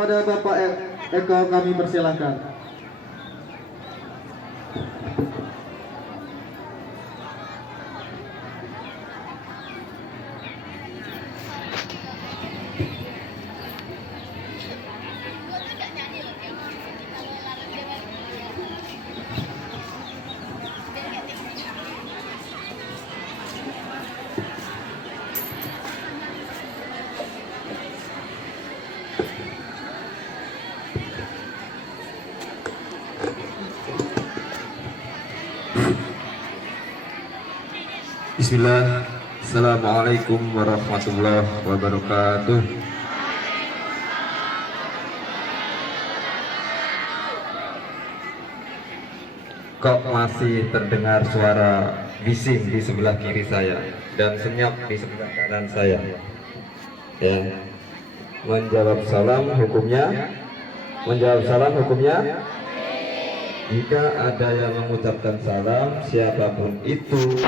Kepada Bapak Eko kami persilahkan. Bismillah. Assalamualaikum warahmatullahi wabarakatuh. Kok masih terdengar suara bising di sebelah kiri saya dan senyap di sebelah kanan saya? Ya. Menjawab salam hukumnya? Menjawab salam hukumnya? Jika ada yang mengucapkan salam, siapapun itu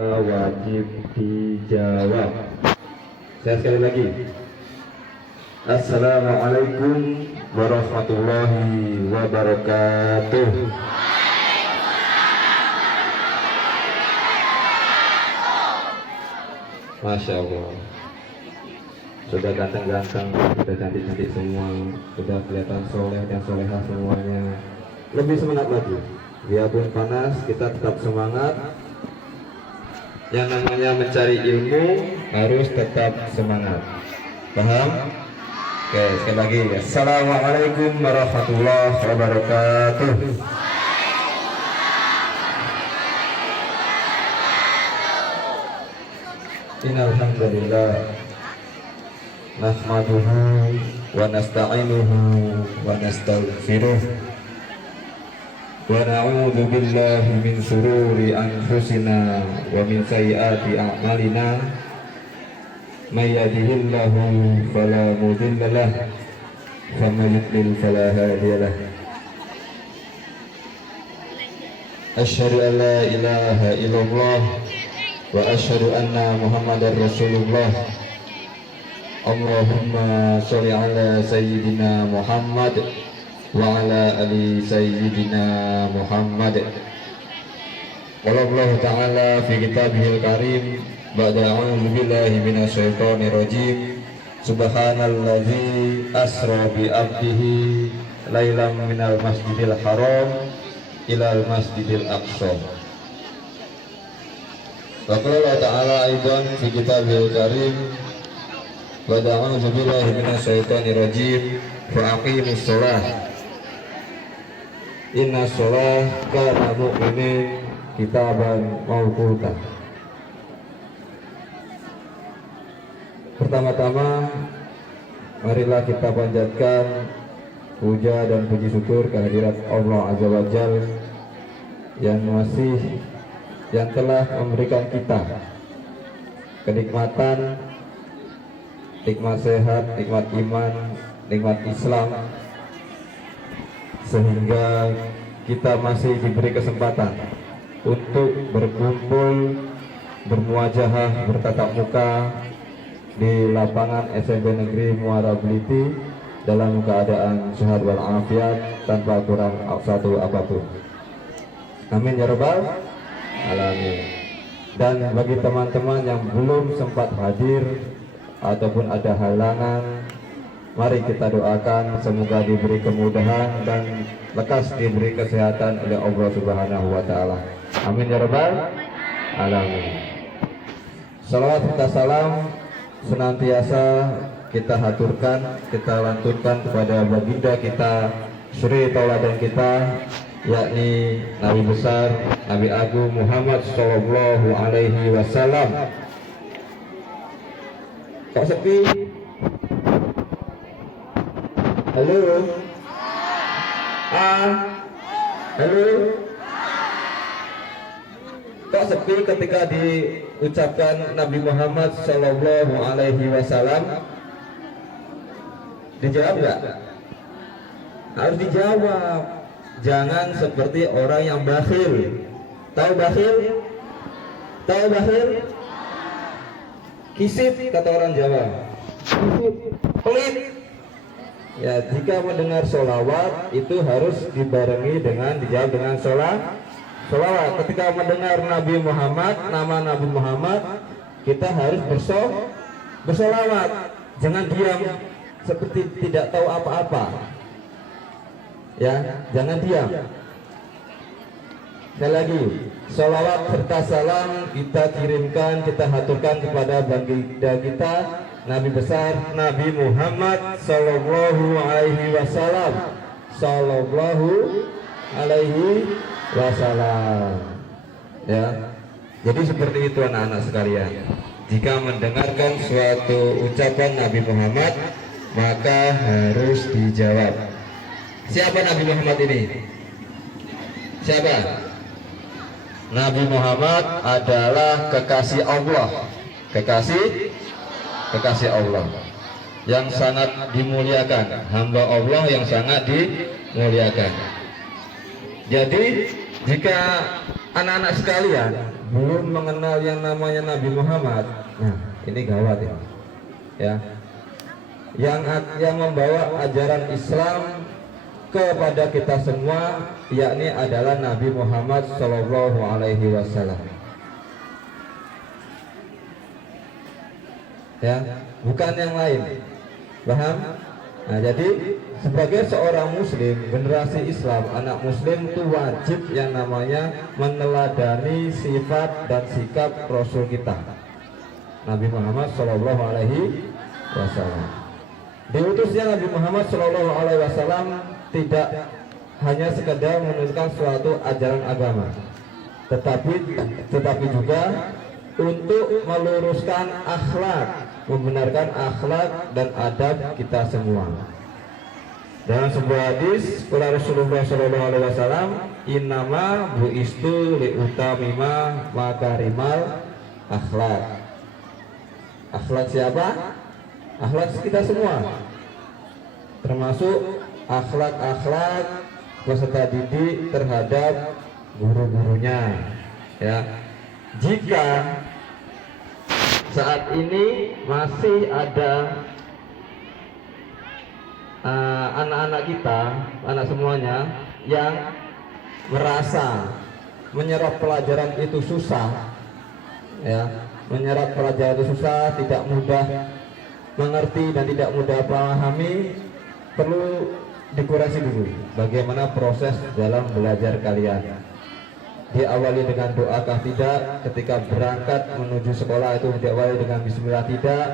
wajib dijawab. Saya sekali lagi. Assalamualaikum warahmatullahi wabarakatuh. Masya Allah. Sudah ganteng-ganteng, sudah cantik-cantik semua, sudah kelihatan soleh dan solehah semuanya. Lebih semangat lagi. Biarpun panas, kita tetap semangat. Yang namanya mencari ilmu harus tetap semangat. Paham? Oke, sekali lagi. Assalamualaikum warahmatullahi wabarakatuh. Innal hamdalillah nahmaduhu wa nasta'inuhu wa nastaghfiruh wa na'udzu billahi min shururi anfusina wa min sayyiati a'malina may yahdihillahu fala mudilla lahu wa may yudlil fala hadiya lahu. Asyhadu an la ilaha illallah wa asyhadu anna Muhammadar Rasulullah. Allahumma sholli ala sayyidina Muhammad wa ala ali sayyidina Muhammad. Qala Allah ta'ala fi kitabihil karim ba'da a'udzu billahi minasyaitonir rajim. Subhanalladzi asra bi 'abdihi lailan minal masjidil haram ilal masjidil aqsa. Wa qala Allah ta'ala aidan fi kitabihil karim ba'da a'udzu billahi minasyaitonir rajim fa aqimus shalah inna sholah kana mu'minin kitaban mawquta. Pertama-tama marilah kita panjatkan puja dan puji syukur kehadirat Allah Azza wa Jalla yang telah memberikan kita kenikmatan, nikmat sehat, nikmat iman, nikmat Islam, sehingga kita masih diberi kesempatan untuk berkumpul, bermuajahah, bertatap muka di lapangan SMP Negeri Muara Beliti dalam keadaan sehat walafiat tanpa kurang satu apapun. Amin ya rabbal alamin. Dan bagi teman-teman yang belum sempat hadir ataupun ada halangan, mari kita doakan semoga diberi kemudahan dan lekas diberi kesehatan oleh Allah Subhanahu wa taala. Amin ya rabbal alamin. Salawat serta salam senantiasa kita haturkan, kita lanturkan kepada baginda kita, suri tauladan kita, yakni Nabi besar, Nabi Agung Muhammad sallallahu alaihi wasallam. Kok sepi? Halo? Halo? Kok sepi ketika diucapkan Nabi Muhammad sallallahu alaihi wasallam? Dijawab enggak? Harus dijawab. Jangan seperti orang yang bakhil. Tahu bakhil? Tahu bakhil? Kisip kata orang Jawa. Kisip, pelit. Ya, jika mendengar sholawat itu harus dibarengi dengan dijawab dengan sholawat. Ketika mendengar Nabi Muhammad, nama Nabi Muhammad, kita harus bersolawat. Jangan diam seperti tidak tahu apa-apa. Ya, jangan diam. Sekali lagi, sholawat serta salam kita kirimkan, kita haturkan kepada baginda kita Nabi besar Nabi Muhammad Sallallahu Alaihi Wasallam. Sallallahu Alaihi Wasallam. Ya, jadi seperti itu anak-anak sekalian. Jika mendengarkan suatu ucapan Nabi Muhammad, maka harus dijawab. Siapa Nabi Muhammad ini? Siapa? Nabi Muhammad adalah kekasih Allah. Kekasih Allah yang sangat dimuliakan, hamba Allah yang sangat dimuliakan. Jadi jika anak-anak sekalian belum mengenal yang namanya Nabi Muhammad, nah ini gawat ya. Yang membawa ajaran Islam kepada kita semua yakni adalah Nabi Muhammad Shallallahu Alaihi Wasallam. Ya, bukan yang lain. Paham? Nah, jadi sebagai seorang muslim, generasi Islam, anak muslim itu wajib yang namanya meneladani sifat dan sikap Rasul kita Nabi Muhammad Shallallahu Alaihi Wasallam. Diutusnya Nabi Muhammad Shallallahu Alaihi Wasallam tidak hanya sekedar menunjukkan suatu ajaran agama, tetapi juga untuk meluruskan akhlak, membenarkan akhlak dan adab kita semua. Dalam sebuah hadis kata Rasulullah Shallallahu Alaihi Wasallam, innama buistu liutamima makarimal akhlak. Akhlak siapa? Akhlak kita semua, termasuk akhlak-akhlak peserta didik terhadap guru-gurunya. Ya, jika saat ini masih ada anak-anak kita, anak semuanya yang merasa menyerap pelajaran itu susah, ya, menyerap pelajaran itu susah, tidak mudah mengerti dan tidak mudah memahami, perlu dikoreksi dulu bagaimana proses dalam belajar kalian. Diawali dengan doakah tidak? Ketika berangkat menuju sekolah itu diawali dengan bismillah tidak?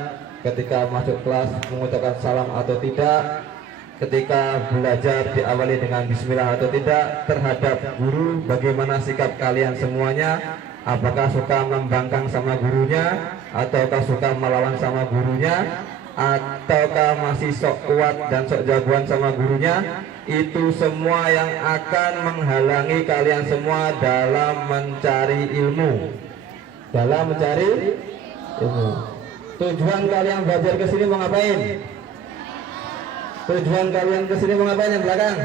Ketika masuk kelas mengucapkan salam atau tidak? Ketika belajar diawali dengan bismillah atau tidak? Terhadap guru bagaimana sikap kalian semuanya? Apakah suka membangkang sama gurunya? Ataukah suka melawan sama gurunya? Ataukah masih sok kuat dan sok jagoan sama gurunya? Itu semua yang akan menghalangi kalian semua dalam mencari ilmu. Tujuan kalian belajar ke sini mau ngapain? Tujuan kalian ke sini mau ngapain yang belakang?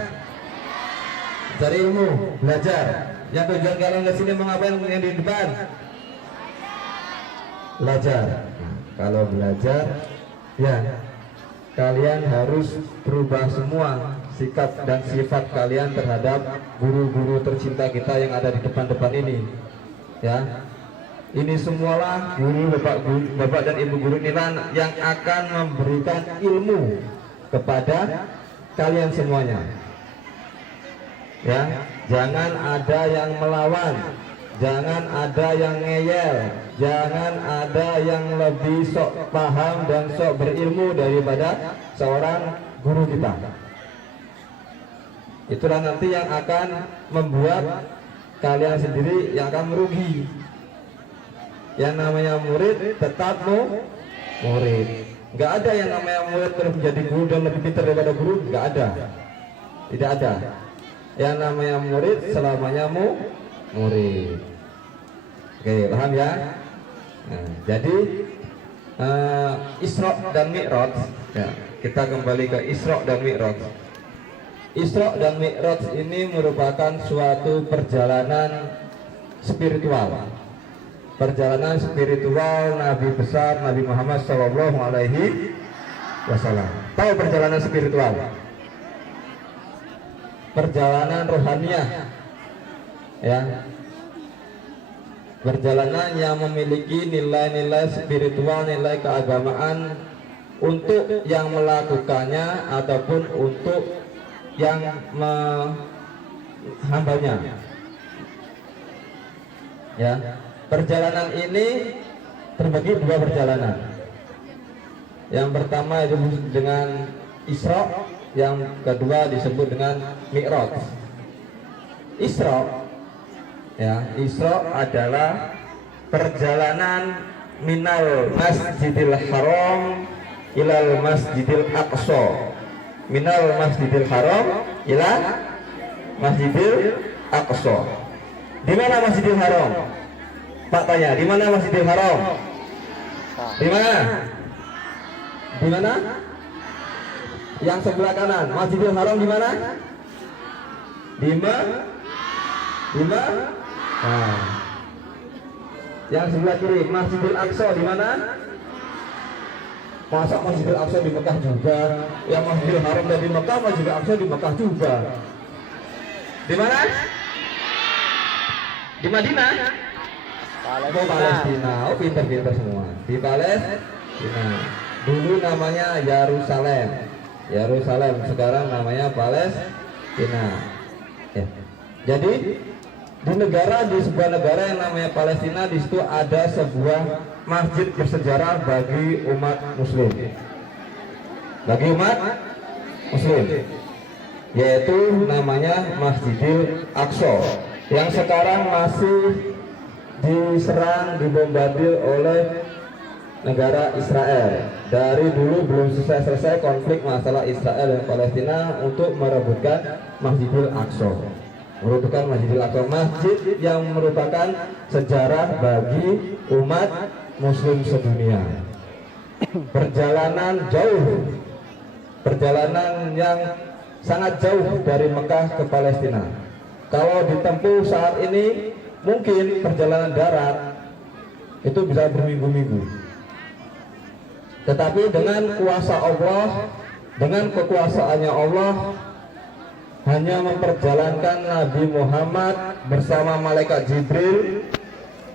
Cari ilmu, belajar. Yang tujuan kalian ke sini mau ngapain yang di depan? Belajar. Nah, kalau belajar, ya kalian harus berubah semua sikap dan sifat kalian terhadap guru-guru tercinta kita yang ada di depan-depan ini. Ya, ini semualah guru, bapak dan ibu guru inilah yang akan memberikan ilmu kepada kalian semuanya. Ya, jangan ada yang melawan, jangan ada yang ngeyel, jangan ada yang lebih sok paham dan sok berilmu daripada seorang guru kita. Itulah nanti yang akan membuat kalian sendiri yang akan merugi. Yang namanya murid tetap murid. Nggak ada yang namanya murid terus menjadi guru dan lebih pintar daripada guru. Nggak ada. Tidak ada. Yang namanya murid selamanya murid. Oke, paham ya? Nah, jadi Isra dan Mi'raj, ya, kita kembali ke Isra dan Mi'raj. Isra dan Mi'raj ini merupakan suatu perjalanan spiritual. Perjalanan spiritual Nabi besar Nabi Muhammad Sallallahu Alaihi Wasallam. tahu perjalanan spiritual, perjalanan rohaniah, ya, perjalanan yang memiliki nilai-nilai spiritual, nilai keagamaan untuk yang melakukannya ataupun untuk yang menghambanya. Ya, perjalanan ini terbagi dua perjalanan. Yang pertama disebut dengan Isra, yang kedua disebut dengan Mi'raj. Isra, ya, Isra adalah perjalanan minal Masjidil Haram ilal Masjidil Aqsa. Minal Masjidil Haram ila Masjidil Aqsa. Di mana Masjidil Haram? Pak tanya, di mana Masjidil Haram? Di mana? Di mana? Yang sebelah kanan. Masjidil Haram di mana? Di mana? Di mana? Nah. Yang sebelah kiri, Masjidil Aqsa di mana? Masa Masjidil Aqsa di Mekah juga? Yang Masjidil Haram dari Mekah, Masjidil Aqsa di Mekah juga. Di mana? Di Madinah? Palestina. Oh, pintar-pintar semua. Di Palestina. Dulu namanya Yerusalem. Yerusalem, sekarang namanya Palestina. Ya. Jadi di sebuah negara yang namanya Palestina, di situ ada sebuah masjid bersejarah bagi umat Muslim. Bagi umat Muslim, yaitu namanya Masjidil Aqsa, yang sekarang masih diserang, dibombardir oleh negara Israel. Dari dulu belum selesai konflik masalah Israel dan Palestina untuk merebutkan Masjidil Aqsa. Merupakan Masjidil Aqsa, masjid yang merupakan sejarah bagi umat Muslim sedunia. Perjalanan jauh, perjalanan yang sangat jauh dari Mekah ke Palestina. Kalau ditempuh saat ini, mungkin perjalanan darat itu bisa berminggu-minggu. Tetapi dengan kuasa Allah, dengan kekuasaannya Allah, hanya memperjalankan Nabi Muhammad bersama malaikat Jibril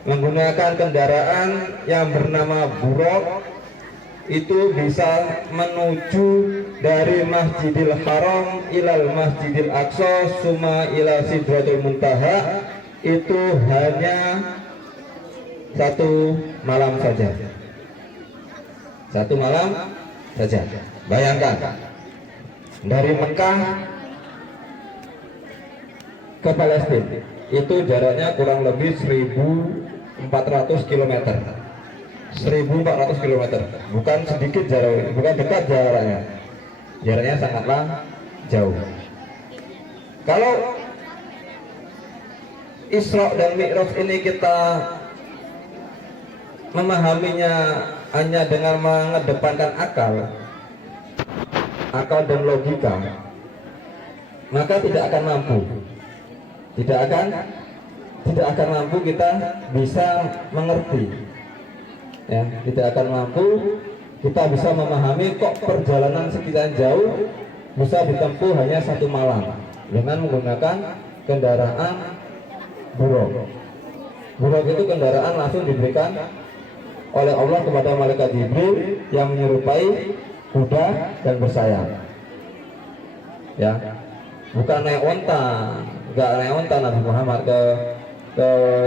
menggunakan kendaraan yang bernama Buraq, itu bisa menuju dari Masjidil Haram ilal Masjidil Aqsa summa ila Sidratul Muntaha, itu hanya 1 malam saja. 1 malam saja. Bayangkan, dari Mekah ke Palestina itu jaraknya kurang lebih 1400 km. 1400 km, bukan sedikit jarak, bukan dekat jaraknya. Jaraknya sangatlah jauh. Kalau Isra dan Mi'raj ini kita memahaminya hanya dengan mengedepankan akal dan logika, maka tidak akan mampu. Tidak akan mampu kita bisa mengerti, ya, tidak akan mampu kita bisa memahami kok perjalanan sekian jauh bisa ditempuh hanya 1 malam dengan menggunakan kendaraan Buraq. Buraq itu kendaraan langsung diberikan oleh Allah kepada malaikat Jibril yang menyerupai kuda dan bersayap. Ya, bukan naik onta, nggak naik onta Nabi Muhammad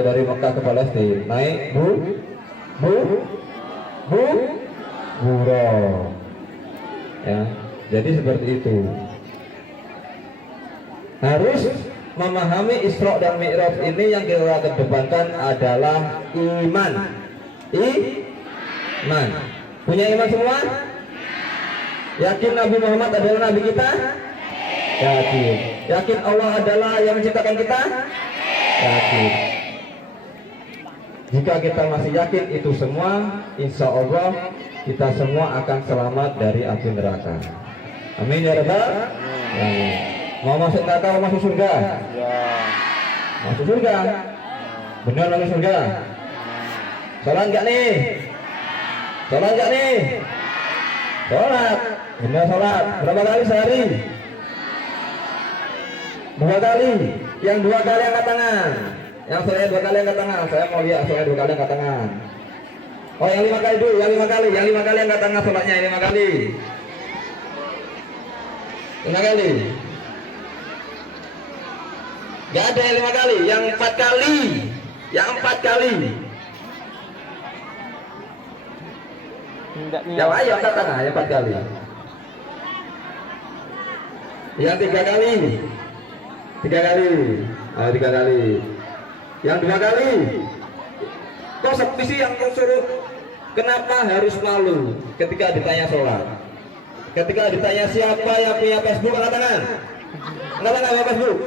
dari Mekah ke Palestina, naik Buraq. Ya, jadi seperti itu. Harus memahami Isra dan Mi'raj ini, yang kita kedepankan adalah iman. Iman. Punya iman semua? Yakin Nabi Muhammad adalah Nabi kita? Yakin. Yakin Allah adalah yang menciptakan kita? Yakin. Jika kita masih yakin itu semua, insya Allah kita semua akan selamat dari api neraka. Amin ya Rabbal alamin. Mau masuk neraka, mau masuk surga? Ya. Masuk surga? Benar masuk surga? Sholat enggak nih? Sholat enggak nih? Sholat. Bunda sholat berapa kali sehari? 2 kali. Yang 2 kali angkat tangan. Yang saya 2 kali angkat tangan. Saya mau lihat saya 2 kali angkat tangan. Oh, yang 5 kali dulu, yang 5 kali, yang 5 kali angkat tangan sholatnya, yang 5 kali. 5 kali. Gak ada yang 5 kali, yang 4 kali. Yang 4 kali. Ya, ayo angkat tangan, yang 4 kali. Yang 3 kali. 3 kali. Oh, 3 kali. Yang 2 kali. Kok sepi sih yang kau suruh? Kenapa harus malu ketika ditanya sholat? Ketika ditanya siapa yang punya Facebook, angkat tangan. Angkat tangan yang Facebook.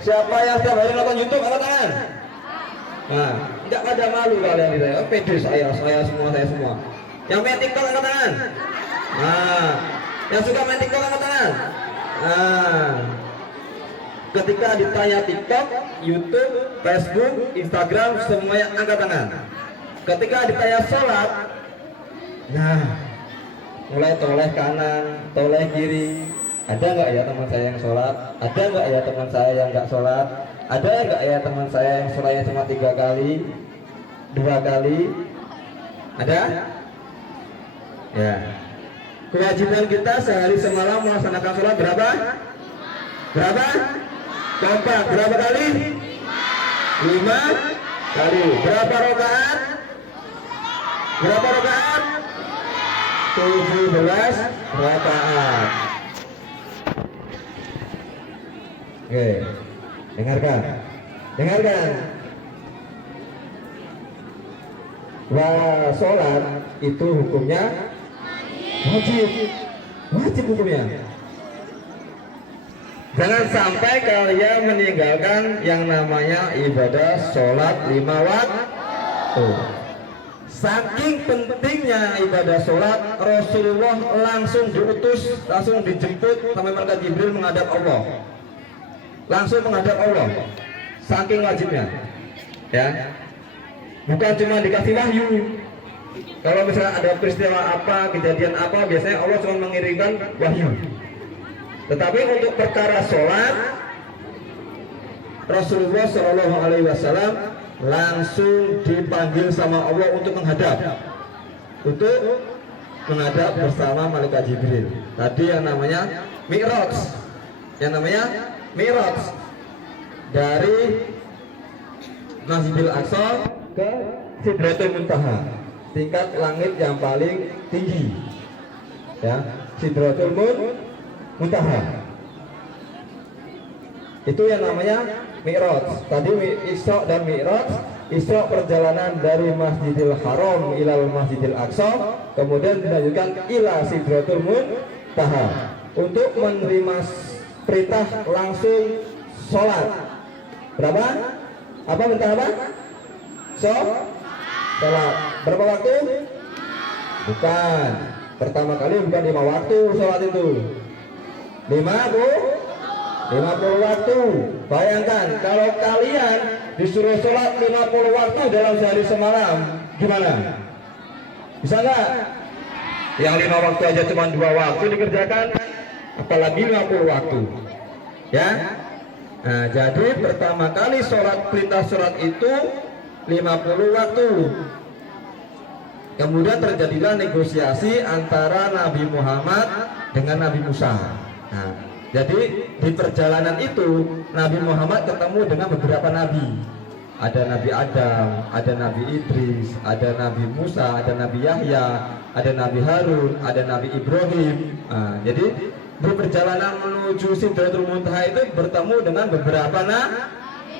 Siapa yang setiap hari nonton YouTube, angkat tangan. Nah, tidak ada malu kalian ditanya. Oh, pede saya semua. Yang main TikTok, angkat tangan. Nah, yang suka main TikTok, angkat tangan. Nah, ketika ditanya TikTok, YouTube, Facebook, Instagram, semuanya angkat tangan. Ketika ditanya sholat, nah, mulai toleh kanan, toleh kiri. Ada nggak ya teman saya yang sholat? Ada nggak ya teman saya yang nggak sholat? Ada nggak ya teman saya yang sholatnya cuma 3 kali, 2 kali? Ada? Ya. Kewajiban kita sehari semalam melaksanakan sholat berapa? Berapa? Kompak. Berapa kali? 5 kali. Berapa rakaat? Berapa rakaat? 17 rakaat. Oke, dengarkan. Wah, sholat itu hukumnya wajib hukumnya. Jangan sampai kalian meninggalkan yang namanya ibadah sholat 5 waktu. Saking pentingnya ibadah sholat, Rasulullah langsung diutus, langsung dijemput sampai malaikat Jibril menghadap Allah. Langsung menghadap Allah. Saking wajibnya. Ya. Bukan cuma dikasih wahyu. Kalau misalnya ada peristiwa apa, kejadian apa, biasanya Allah cuma mengirimkan wahyu. Tetapi untuk perkara sholat, Rasulullah SAW langsung dipanggil sama Allah untuk menghadap bersama malaikat Jibril. Tadi yang namanya Mi'raj, dari Masjidil Aqsa ke Sidratul Muntaha, tingkat langit yang paling tinggi, ya, Sidratul Muntaha. Itu yang namanya Mi'raj. Tadi Isra dan Mi'raj. Isra perjalanan dari Masjidil Haram ilal Masjidil Aqsa, kemudian dilanjutkan ila Sidratul Muntaha untuk menerima perintah langsung sholat. Berapa? Apa perintah apa? Sholat. Berapa waktu? Bukan. Pertama kali bukan 5 waktu sholat itu. 50 waktu. Bayangkan kalau kalian disuruh sholat 50 waktu dalam sehari semalam, gimana? Bisa nggak? Yang 5 waktu aja cuma 2 waktu dikerjakan, apalagi 50 waktu. Ya. Nah, jadi pertama kali perintah sholat itu 50 waktu. Kemudian terjadilah negosiasi antara Nabi Muhammad dengan Nabi Musa. Nah, jadi di perjalanan itu Nabi Muhammad ketemu dengan beberapa nabi. Ada Nabi Adam, ada Nabi Idris, ada Nabi Musa, ada Nabi Yahya, ada Nabi Harun, ada Nabi Ibrahim. Nah, jadi berperjalanan menuju Sidratul Muntaha itu bertemu dengan beberapa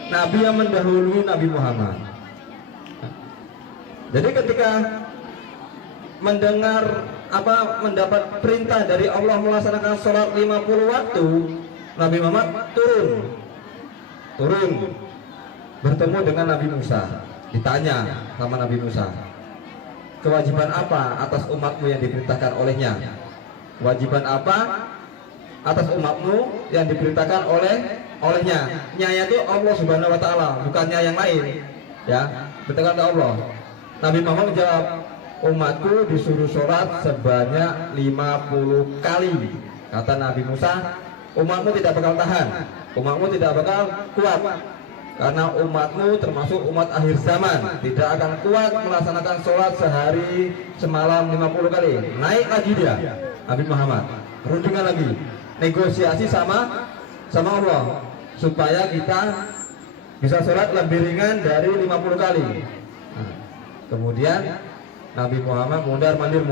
nabi yang mendahului Nabi Muhammad. Jadi ketika mendapat perintah dari Allah melaksanakan sholat 50 waktu, Nabi Muhammad turun bertemu dengan Nabi Musa. Ditanya sama Nabi Musa, kewajiban apa atas umatmu yang diperintahkan olehnya? Kewajiban apa atas umatmu yang diperintahkan olehnya? Nyanya itu Allah Subhanahu wa taala, bukannya yang lain. Ya, beritakan ke Allah. Nabi Muhammad menjawab, umatku disuruh sholat sebanyak 50 kali. Kata Nabi Musa, umatmu tidak bakal tahan, umatmu tidak bakal kuat, karena umatmu termasuk umat akhir zaman, tidak akan kuat melaksanakan sholat sehari semalam 50 kali. Naik lagi dia, Nabi Muhammad, rundingan lagi, negosiasi sama Allah supaya kita bisa sholat lebih ringan dari 50 kali. Nah, kemudian Nabi Muhammad mundar mandir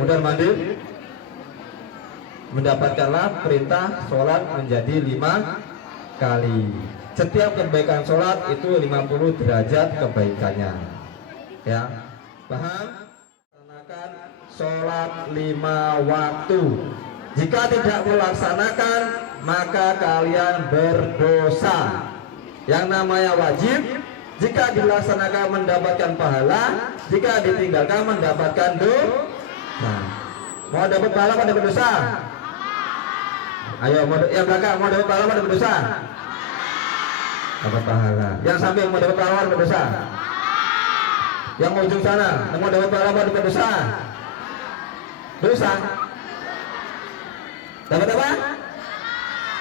mendapatkanlah perintah sholat menjadi 5 kali. Setiap kebaikan sholat itu 50 derajat kebaikannya. Ya, paham? Laksanakan sholat 5 waktu. Jika tidak melaksanakan, maka kalian berdosa. Yang namanya wajib, jika dilaksanakan mendapatkan pahala, jika ditinggalkan mendapatkan dosa. Mau dapat pahala, mau dapat dosa? Ayo, yang belakang mau dapat pahala, mau dapat dosa? Dapat pahala. Yang samping mau dapat pahala, mau dapat dosa? Yang ujung sana mau dapat pahala, mau dapat dosa? Dosa. Dapat apa?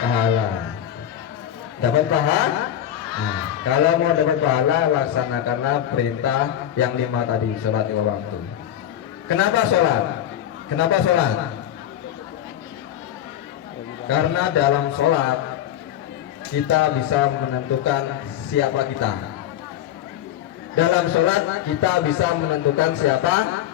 Pahala. Dapat pahala. Nah, kalau mau dapat pahala, laksanakanlah perintah yang 5 tadi, sholat 5 waktu. Kenapa sholat? Kenapa sholat? Karena dalam sholat kita bisa menentukan siapa kita. Dalam sholat kita bisa menentukan siapa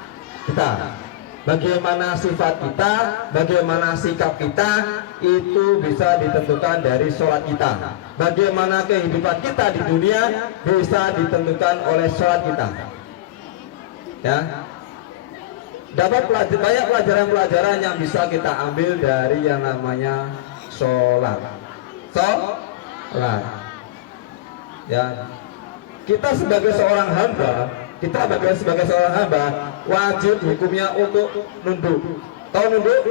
kita. Bagaimana sifat kita, bagaimana sikap kita, itu bisa ditentukan dari sholat kita. Bagaimana kehidupan kita di dunia bisa ditentukan oleh sholat kita. Ya, dapat banyak pelajaran-pelajaran yang bisa kita ambil dari yang namanya sholat. Sholat. Ya, kita sebagai seorang hamba, sebagai seorang hamba wajib hukumnya untuk nunduk. Tahu nunduk?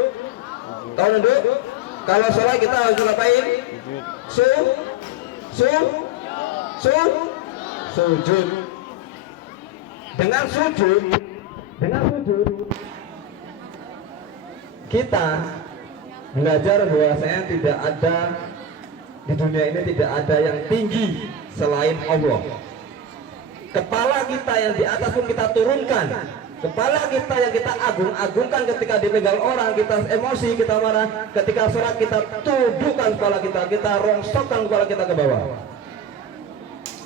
Tahu nunduk? Kalau sholat kita harus ngapain? Sujud. Dengan sujud kita belajar bahwasanya tidak ada di dunia ini, tidak ada yang tinggi selain Allah. Kepala kita yang di atas pun kita turunkan. Kepala kita yang kita agung-agungkan ketika dipegang orang, kita emosi, kita marah. Ketika sholat kita tundukkan kepala kita rongsokkan kepala kita ke bawah.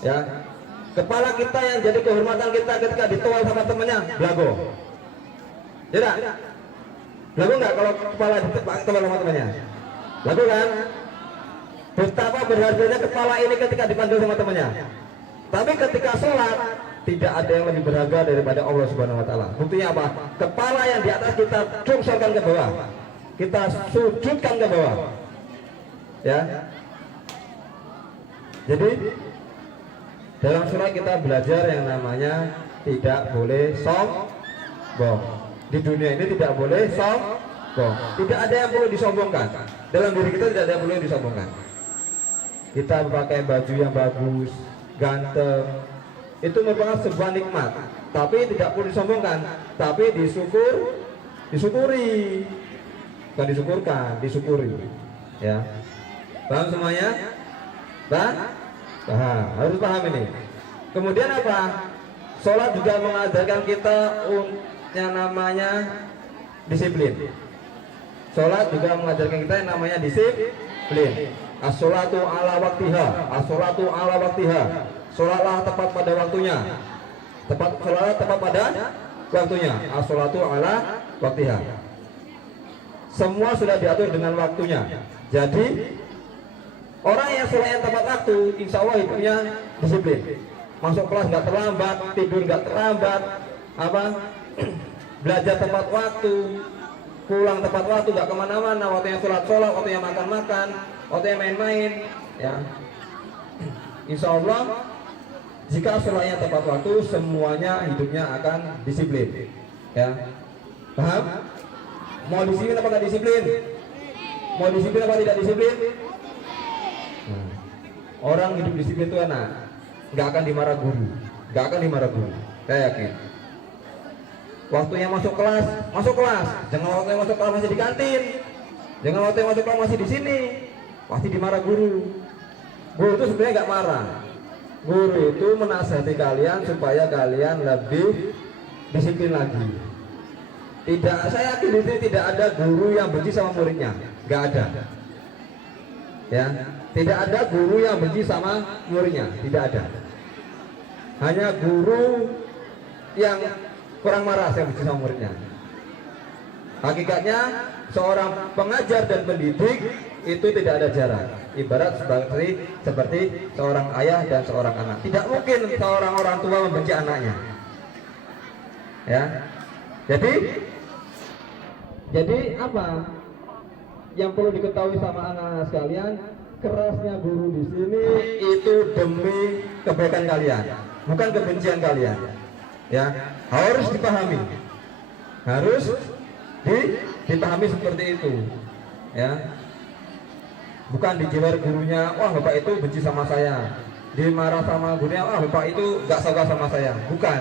Ya, kepala kita yang jadi kehormatan kita ketika ditowal sama temannya, belago. Tidak? Belago nggak kalau kepala ditowal sama temannya? Belago kan? Betapa berharganya kepala ini ketika dipanggil sama temannya. Tapi ketika sholat tidak ada yang lebih berharga daripada Allah Subhanahu Wa Taala. Buktinya apa? Kepala yang di atas kita cungsorkan ke bawah, kita sujudkan ke bawah. Ya. Jadi dalam sholat kita belajar yang namanya tidak boleh sombong. Di dunia ini tidak boleh sombong. Tidak ada yang perlu disombongkan. Dalam diri kita tidak ada yang perlu disombongkan. Kita pakai baju yang bagus, ganteng, itu merupakan sebuah nikmat, tapi tidak perlu disombongkan, tapi disyukuri, bukan disyukurkan, disyukuri. Ya, paham semuanya? Paham, harus paham ini. Kemudian apa? Sholat juga mengajarkan kita yang namanya disiplin. Sholat juga mengajarkan kita yang namanya disiplin. As-sholatu ala waktiha, as-sholatu ala waktiha. Sholatlah tepat pada waktunya. Sholatlah tepat pada waktunya. As-sholatu ala waktiha. Semua sudah diatur dengan waktunya. Jadi orang yang sholatnya tepat waktu, insya Allah hidupnya disiplin. Masuk kelas nggak terlambat, tidur nggak terlambat, belajar tepat waktu, pulang tepat waktu, nggak kemana-mana. Waktunya sholat, waktunya makan, waktunya main-main. Ya, insya Allah jika sholatnya tepat waktu, semuanya hidupnya akan disiplin. Ya, paham? Mau disiplin apa nggak disiplin? Mau disiplin apa tidak disiplin? Orang hidup disiplin itu enak, nggak akan dimarah guru, saya yakin. Waktunya masuk kelas, masuk kelas. Jangan waktunya masuk kelas masih di kantin. Jangan waktunya masuk kelas masih di sini. Pasti dimarah guru. Guru itu sebenarnya nggak marah. Guru itu menasihati kalian supaya kalian lebih disiplin lagi. Tidak, saya yakin di sini tidak ada guru yang benci sama muridnya, nggak ada. Ya, tidak ada guru yang benci sama muridnya, tidak ada. Hanya guru yang kurang marah yang benci sama muridnya. Hakikatnya seorang pengajar dan pendidik itu tidak ada jarak. Ibarat seperti seorang ayah dan seorang anak. Tidak mungkin seorang orang tua membenci anaknya. Ya, jadi apa yang perlu diketahui sama anak-anak sekalian? Kerasnya guru di sini itu demi kebaikan kalian, bukan kebencian kalian. Ya, harus dipahami, harus dipahami seperti itu. Ya, bukan dijewer gurunya, wah bapak itu benci sama saya, dimarah sama gurunya, wah bapak itu gak suka sama saya. Bukan,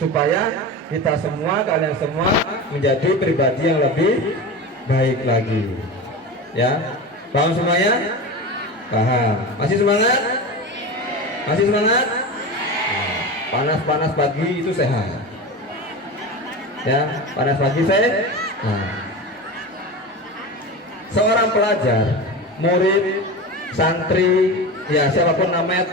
supaya kita semua, kalian semua menjadi pribadi yang lebih baik lagi. Ya, paham semuanya? Paham. Masih semangat? Masih semangat? Panas-panas pagi itu sehat. Ya, panas pagi saya. Seorang pelajar, murid, santri, ya siapapun namanya,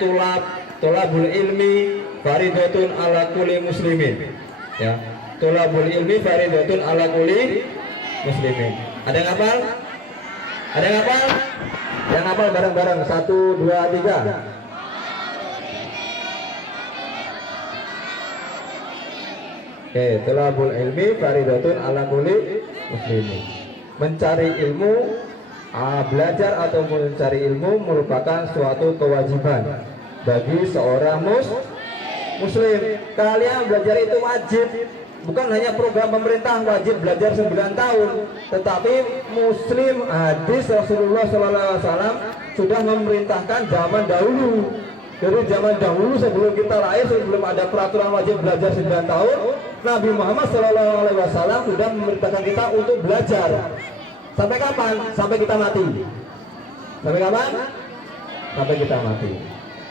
tulabul ilmi faridatun ala kulli muslimin. Ya, tulabul ilmi faridatun ala kulli muslimin. Ada yang hafal? Ada yang hafal? Yang hafal bareng-bareng, 1, 2, 3. Oke, tulabul ilmi faridatun ala kulli muslimin. Mencari ilmu, belajar atau mencari ilmu merupakan suatu kewajiban bagi seorang muslim. Kalian belajar itu wajib, bukan hanya program pemerintah wajib belajar 9 tahun, tetapi muslim, hadis Rasulullah SAW sudah memerintahkan zaman dahulu. Dari zaman dahulu sebelum kita lahir, sebelum ada peraturan wajib belajar 9 tahun, Nabi Muhammad SAW sudah memerintahkan kita untuk belajar. Sampai kapan? Sampai kita mati. Sampai kapan? Sampai kita mati.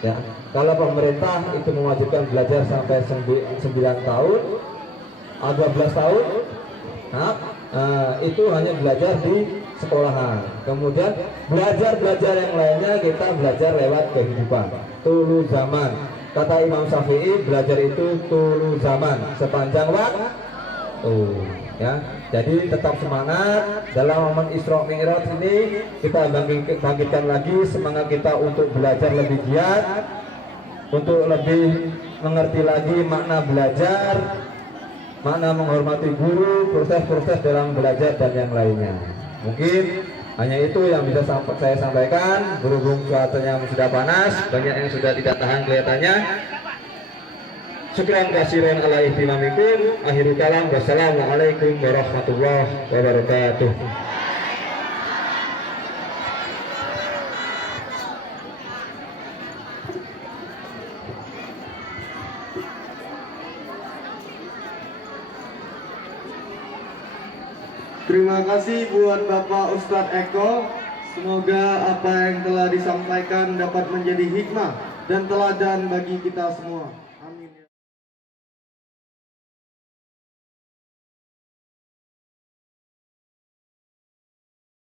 Ya, kalau pemerintah itu mewajibkan belajar sampai 9 tahun, 12 tahun, itu hanya belajar di sekolahan. Kemudian belajar yang lainnya kita belajar lewat kehidupan. Tulu zaman. Kata Imam Syafi'i, belajar itu tulu zaman, sepanjang waktu. Ya, jadi tetap semangat dalam momen Isra Mi'raj ini. Kita bangkitkan lagi semangat kita untuk belajar lebih giat, untuk lebih mengerti lagi makna belajar, makna menghormati guru, proses-proses dalam belajar dan yang lainnya. Mungkin hanya itu yang bisa saya sampaikan. Berhubung cuacanya sudah panas, banyak yang sudah tidak tahan kelihatannya. Syukran kasiran ala ihtimamikum. Akhirul kalam, wassalamualaikum warahmatullahi wabarakatuh. Terima kasih buat Bapak Ustadz Eko. Semoga apa yang telah disampaikan dapat menjadi hikmah dan teladan bagi kita semua.